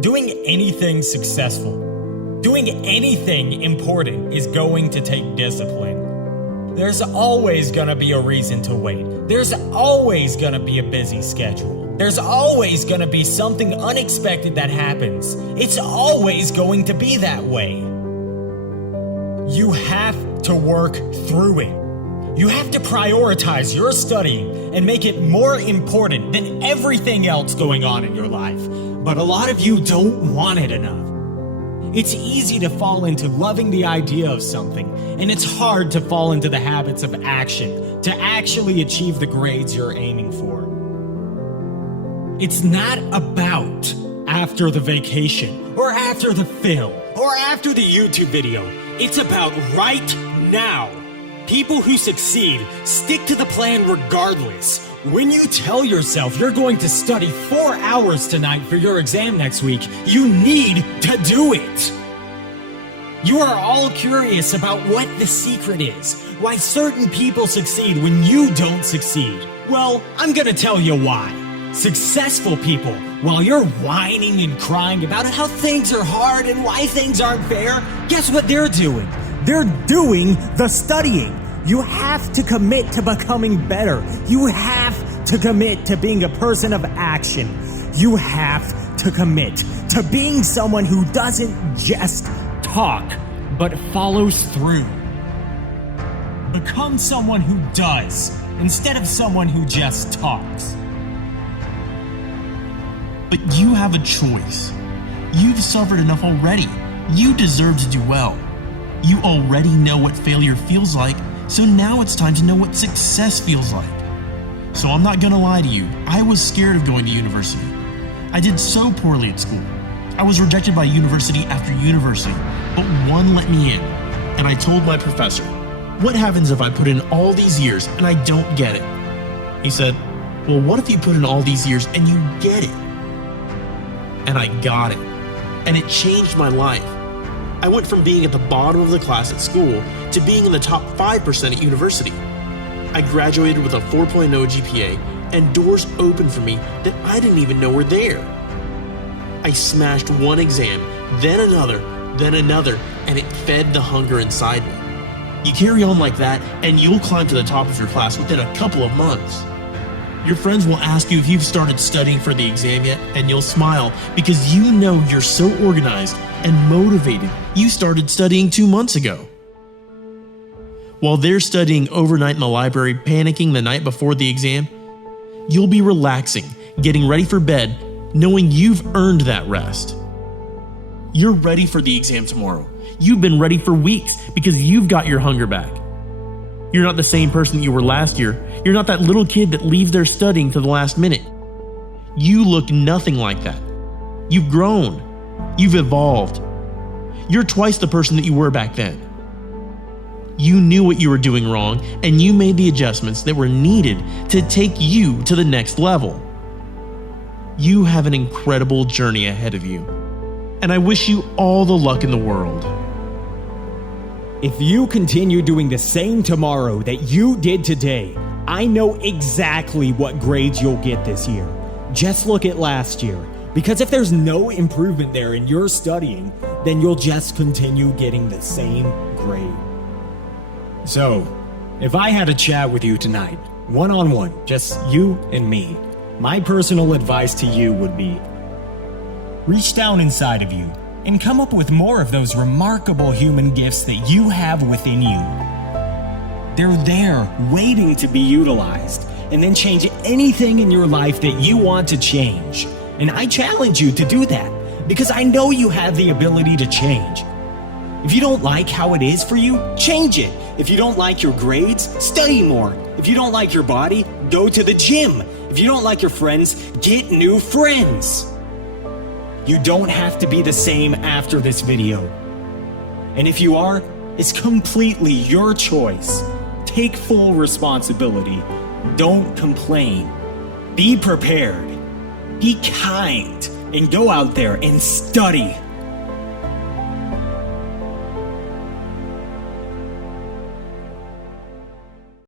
Doing anything successful, doing anything important is going to take discipline. There's always gonna be a reason to wait. There's always gonna be a busy schedule. There's always gonna be something unexpected that happens. It's always going to be that way. You have to work through it. You have to prioritize your studying and make it more important than everything else going on in your life. But a lot of you don't want it enough. It's easy to fall into loving the idea of something, and it's hard to fall into the habits of action to actually achieve the grades you're aiming for. It's not about after the vacation, or after the film, or after the YouTube video. It's about right now. People who succeed stick to the plan regardless. When you tell yourself you're going to study 4 hours tonight for your exam next week, you need to do it. You are all curious about what the secret is, why certain people succeed when you don't succeed. Well, I'm gonna tell you why. Successful people, while you're whining and crying about how things are hard and why things aren't fair, guess what they're doing? They're doing the studying. You have to commit to becoming better. You have to commit to being a person of action. You have to commit to being someone who doesn't just talk, but follows through. Become someone who does, instead of someone who just talks. But you have a choice. You've suffered enough already. You deserve to do well. You already know what failure feels like, so now it's time to know what success feels like. So I'm not gonna lie to you, I was scared of going to university. I did so poorly at school. I was rejected by university after university, but one let me in. And I told my professor, what happens if I put in all these years and I don't get it? He said, well, what if you put in all these years and you get it? And I got it. And it changed my life. I went from being at the bottom of the class at school to being in the top 5% at university. I graduated with a 4.0 GPA, and doors opened for me that I didn't even know were there. I smashed one exam, then another, and it fed the hunger inside me. You carry on like that, and you'll climb to the top of your class within a couple of months. Your friends will ask you if you've started studying for the exam yet, and you'll smile because you know you're so organized and motivated. You started studying 2 months ago. While they're studying overnight in the library, panicking the night before the exam, you'll be relaxing, getting ready for bed, knowing you've earned that rest. You're ready for the exam tomorrow. You've been ready for weeks because you've got your hunger back. You're not the same person that you were last year. You're not that little kid that leaves their studying to the last minute. You look nothing like that. You've grown. You've evolved. You're twice the person that you were back then. You knew what you were doing wrong, and you made the adjustments that were needed to take you to the next level. You have an incredible journey ahead of you, and I wish you all the luck in the world. If you continue doing the same tomorrow that you did today, I know exactly what grades you'll get this year. Just look at last year. Because if there's no improvement there in your studying, then you'll just continue getting the same grade. So, if I had a chat with you tonight, one-on-one, just you and me, my personal advice to you would be, reach down inside of you and come up with more of those remarkable human gifts that you have within you. They're there, waiting to be utilized, and then change anything in your life that you want to change. And I challenge you to do that, because I know you have the ability to change. If you don't like how it is for you, change it. If you don't like your grades, study more. If you don't like your body, go to the gym. If you don't like your friends, get new friends. You don't have to be the same after this video. And if you are, it's completely your choice. Take full responsibility. Don't complain. Be prepared. Be kind. And go out there and study.